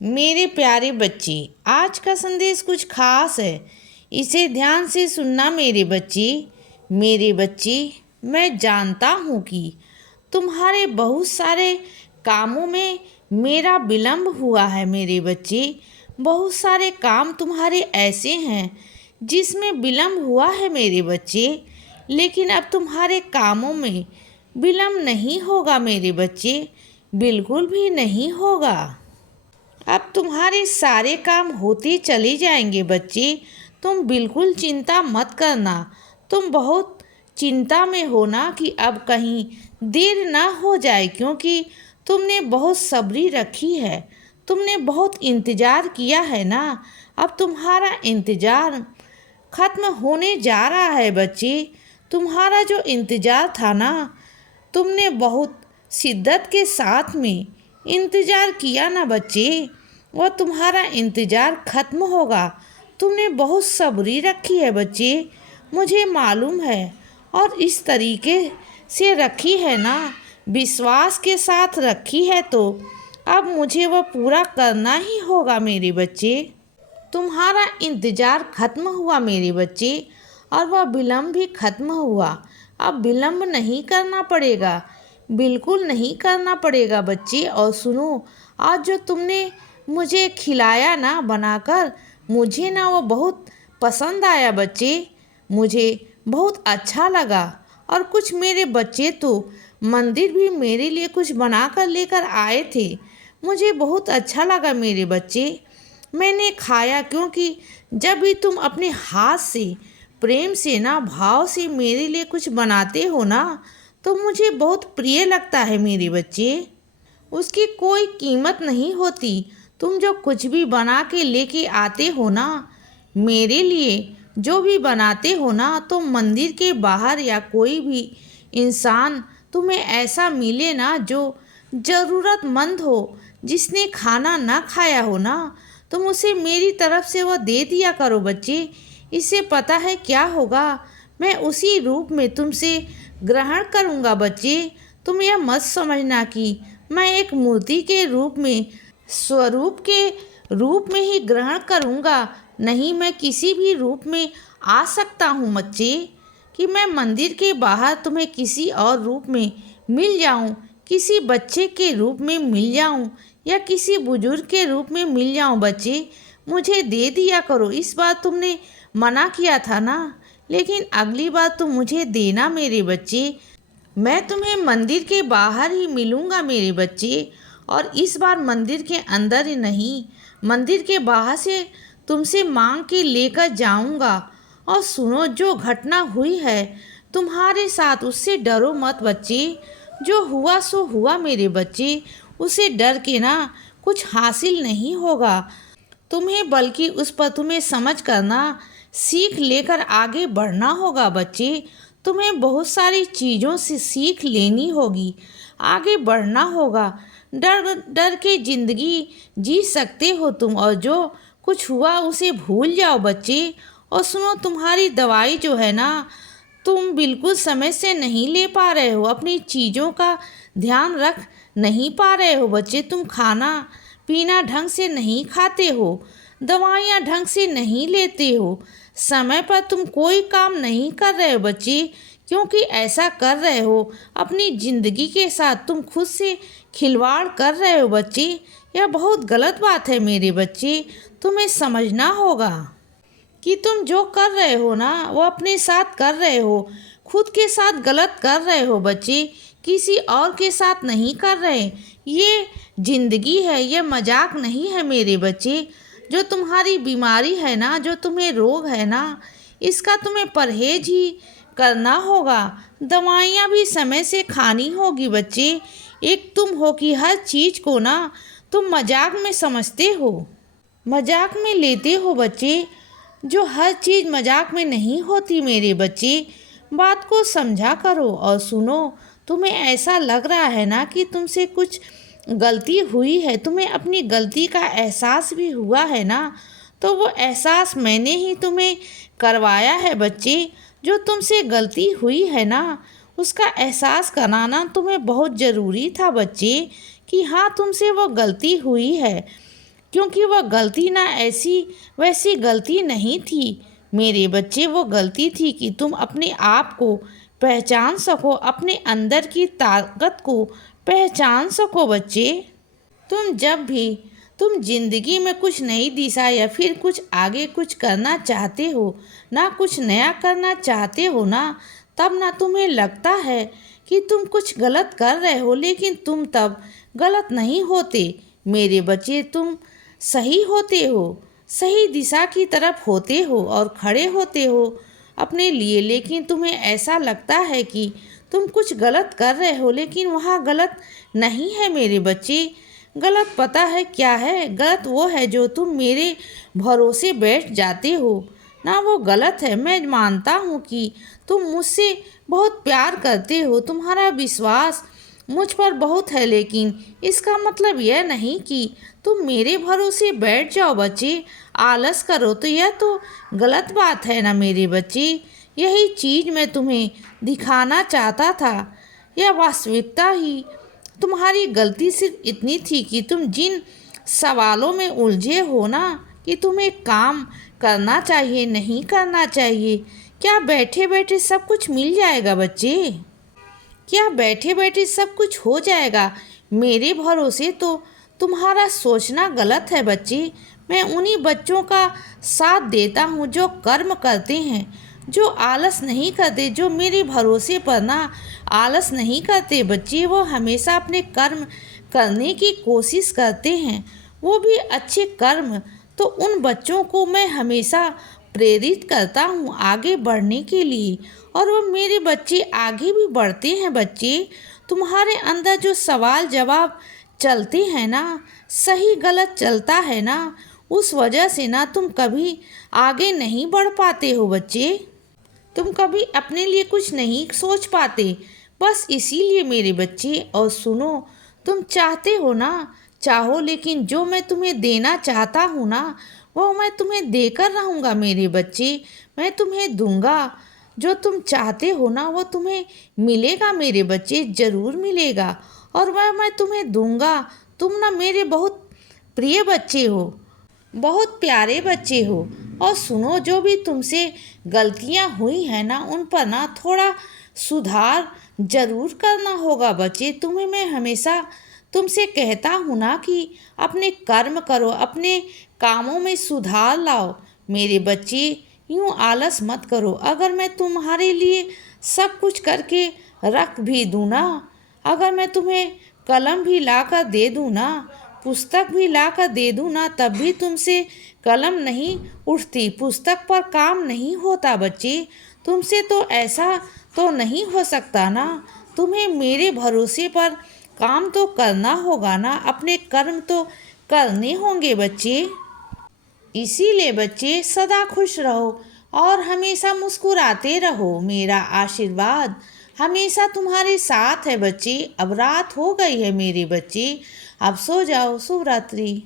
मेरे प्यारे बच्चे, आज का संदेश कुछ खास है। इसे ध्यान से सुनना मेरे बच्चे। मेरे बच्चे, मैं जानता हूँ कि तुम्हारे बहुत सारे कामों में मेरा विलम्ब हुआ है। मेरे बच्चे, बहुत सारे काम तुम्हारे ऐसे हैं जिसमें विलम्ब हुआ है मेरे बच्चे। लेकिन अब तुम्हारे कामों में विलम्ब नहीं होगा मेरे बच्चे, बिल्कुल भी नहीं होगा। अब तुम्हारे सारे काम होते चले जाएंगे बच्चे। तुम बिल्कुल चिंता मत करना। तुम बहुत चिंता में हो ना कि अब कहीं देर ना हो जाए, क्योंकि तुमने बहुत सब्री रखी है। तुमने बहुत इंतज़ार किया है ना। अब तुम्हारा इंतज़ार खत्म होने जा रहा है बच्चे। तुम्हारा जो इंतज़ार था ना, तुमने बहुत शिद्दत के साथ में इंतज़ार किया ना बच्चे, वो तुम्हारा इंतज़ार खत्म होगा। तुमने बहुत सब्री रखी है बच्चे, मुझे मालूम है। और इस तरीके से रखी है ना, विश्वास के साथ रखी है, तो अब मुझे वो पूरा करना ही होगा मेरे बच्चे। तुम्हारा इंतज़ार खत्म हुआ मेरे बच्चे, और वह विलम्ब भी खत्म हुआ। अब विलम्ब नहीं करना पड़ेगा, बिल्कुल नहीं करना पड़ेगा बच्चे। और सुनो, आज जो तुमने मुझे खिलाया ना बनाकर, मुझे ना वो बहुत पसंद आया बच्चे। मुझे बहुत अच्छा लगा। और कुछ मेरे बच्चे तो मंदिर भी मेरे लिए कुछ बनाकर लेकर आए थे। मुझे बहुत अच्छा लगा मेरे बच्चे। मैंने खाया, क्योंकि जब भी तुम अपने हाथ से प्रेम से ना, भाव से मेरे लिए कुछ बनाते हो ना, तो मुझे बहुत प्रिय लगता है मेरे बच्चे। उसकी कोई कीमत नहीं होती। तुम जो कुछ भी बना के लेके आते हो ना मेरे लिए, जो भी बनाते हो ना, तो मंदिर के बाहर या कोई भी इंसान तुम्हें ऐसा मिले ना जो ज़रूरतमंद हो, जिसने खाना ना खाया हो ना, तुम उसे मेरी तरफ से वह दे दिया करो बच्चे। इससे पता है क्या होगा, मैं उसी रूप में तुमसे ग्रहण करूँगा बच्चे। तुम यह मत समझना कि मैं एक मूर्ति के रूप में, स्वरूप के रूप में ही ग्रहण करूँगा। नहीं, मैं किसी भी रूप में आ सकता हूँ बच्चे। कि मैं मंदिर के बाहर तुम्हें किसी और रूप में मिल जाऊँ, किसी बच्चे के रूप में मिल जाऊँ, या किसी बुजुर्ग के रूप में मिल जाऊँ बच्चे। मुझे दे दिया करो। इस बार तुमने मना किया था ना, लेकिन अगली बार तुम मुझे देना मेरे बच्चे। मैं तुम्हें मंदिर के बाहर ही मिलूँगा मेरे बच्चे। और इस बार मंदिर के अंदर ही नहीं, मंदिर के बाहर से तुमसे मांग के लेकर जाऊँगा। और सुनो, जो घटना हुई है तुम्हारे साथ, उससे डरो मत बच्चे। जो हुआ सो हुआ मेरे बच्चे, उसे डर के ना कुछ हासिल नहीं होगा तुम्हें, बल्कि उस पर तुम्हें समझ करना, सीख लेकर आगे बढ़ना होगा बच्चे। तुम्हें बहुत सारी चीज़ों से सीख लेनी होगी, आगे बढ़ना होगा। डर डर के ज़िंदगी जी सकते हो तुम, और जो कुछ हुआ उसे भूल जाओ बच्चे। और सुनो, तुम्हारी दवाई जो है ना, तुम बिल्कुल समय से नहीं ले पा रहे हो, अपनी चीज़ों का ध्यान रख नहीं पा रहे हो बच्चे। तुम खाना पीना ढंग से नहीं खाते हो, दवाइयाँ ढंग से नहीं लेते हो, समय पर तुम कोई काम नहीं कर रहे हो बच्चे। क्योंकि ऐसा कर रहे हो, अपनी ज़िंदगी के साथ तुम खुद से खिलवाड़ कर रहे हो बच्चे। यह बहुत गलत बात है मेरे बच्चे। तुम्हें समझना होगा कि तुम जो कर रहे हो ना, वो अपने साथ कर रहे हो, खुद के साथ गलत कर रहे हो बच्चे, किसी और के साथ नहीं कर रहे। ये जिंदगी है, ये मजाक नहीं है मेरे बच्चे। जो तुम्हारी बीमारी है ना, जो तुम्हें रोग है ना, इसका तुम्हें परहेज ही करना होगा। दवाइयाँ भी समय से खानी होगी बच्चे। एक तुम हो कि हर चीज़ को ना तुम मजाक में समझते हो, मजाक में लेते हो बच्चे। जो हर चीज़ मजाक में नहीं होती मेरे बच्चे। बात को समझा करो। और सुनो, तुम्हें ऐसा लग रहा है ना कि तुमसे कुछ गलती हुई है, तुम्हें अपनी गलती का एहसास भी हुआ है ना, तो वो एहसास मैंने ही तुम्हें करवाया है बच्चे। जो तुमसे गलती हुई है ना, उसका एहसास कराना तुम्हें बहुत ज़रूरी था बच्चे, कि हाँ, तुमसे वो गलती हुई है। क्योंकि वह गलती ना ऐसी वैसी गलती नहीं थी मेरे बच्चे। वो गलती थी कि तुम अपने आप को पहचान सको, अपने अंदर की ताकत को पहचान सको बच्चे। जब भी तुम जिंदगी में कुछ नई दिशा या फिर कुछ आगे कुछ करना चाहते हो ना, कुछ नया करना चाहते हो ना, तब ना तुम्हें लगता है कि तुम कुछ गलत कर रहे हो, लेकिन तुम तब गलत नहीं होते मेरे बच्चे। तुम सही होते हो, सही दिशा की तरफ होते हो और खड़े होते हो अपने लिए। लेकिन तुम्हें ऐसा लगता है कि तुम कुछ गलत कर रहे हो, लेकिन वहाँ गलत नहीं है मेरे बच्चे। गलत पता है क्या है? गलत वो है जो तुम मेरे भरोसे बैठ जाते हो ना, वो गलत है। मैं मानता हूँ कि तुम मुझसे बहुत प्यार करते हो, तुम्हारा विश्वास मुझ पर बहुत है, लेकिन इसका मतलब यह नहीं कि तुम मेरे भरोसे बैठ जाओ बच्चे, आलस करो। तो यह तो गलत बात है ना मेरे बच्चे। यही चीज़ मैं तुम्हें दिखाना चाहता था। यह वास्तविकता ही तुम्हारी गलती सिर्फ इतनी थी कि तुम जिन सवालों में उलझे हो ना, कि तुम्हें काम करना चाहिए नहीं करना चाहिए। क्या बैठे बैठे सब कुछ मिल जाएगा बच्चे? क्या बैठे बैठे सब कुछ हो जाएगा मेरे भरोसे? तो तुम्हारा सोचना गलत है बच्चे। मैं उन्हीं बच्चों का साथ देता हूँ जो कर्म करते हैं, जो आलस नहीं करते, जो मेरे भरोसे पर ना आलस नहीं करते बच्चे। वो हमेशा अपने कर्म करने की कोशिश करते हैं, वो भी अच्छे कर्म। तो उन बच्चों को मैं हमेशा प्रेरित करता हूँ आगे बढ़ने के लिए, और वो मेरे बच्चे आगे भी बढ़ते हैं बच्चे। तुम्हारे अंदर जो सवाल जवाब चलते हैं ना, सही गलत चलता है ना, उस वजह से ना तुम कभी आगे नहीं बढ़ पाते हो बच्चे। तुम कभी अपने लिए कुछ नहीं सोच पाते, बस इसीलिए मेरे बच्चे। और सुनो, तुम चाहते हो ना, चाहो, लेकिन जो मैं तुम्हें देना चाहता हूँ ना, वो मैं तुम्हें देकर रहूँगा मेरे बच्चे। मैं तुम्हें दूंगा जो तुम चाहते हो ना, वो तुम्हें मिलेगा मेरे बच्चे, ज़रूर मिलेगा। और वह मैं तुम्हें दूंगा। तुम ना मेरे बहुत प्रिय बच्चे हो, बहुत प्यारे बच्चे हो। और सुनो, जो भी तुमसे गलतियां हुई हैं ना, उन पर ना थोड़ा सुधार जरूर करना होगा बच्चे। तुम्हें मैं हमेशा तुमसे कहता हूँ ना कि अपने कर्म करो, अपने कामों में सुधार लाओ मेरे बच्चे। यूँ आलस मत करो। अगर मैं तुम्हारे लिए सब कुछ करके रख भी दूँ ना, अगर मैं तुम्हें कलम भी ला कर दे दूँ ना, पुस्तक भी ला कर दे दूँ ना, तब भी तुमसे कलम नहीं उठती, पुस्तक पर काम नहीं होता बच्चे। तुमसे तो ऐसा तो नहीं हो सकता ना। तुम्हें मेरे भरोसे पर काम तो करना होगा ना, अपने कर्म तो करने होंगे बच्चे। इसीलिए बच्चे सदा खुश रहो और हमेशा मुस्कुराते रहो। मेरा आशीर्वाद हमेशा तुम्हारे साथ है बच्चे। अब रात हो गई है मेरे बच्चे, अब सो जाओ। शुभ रात्रि।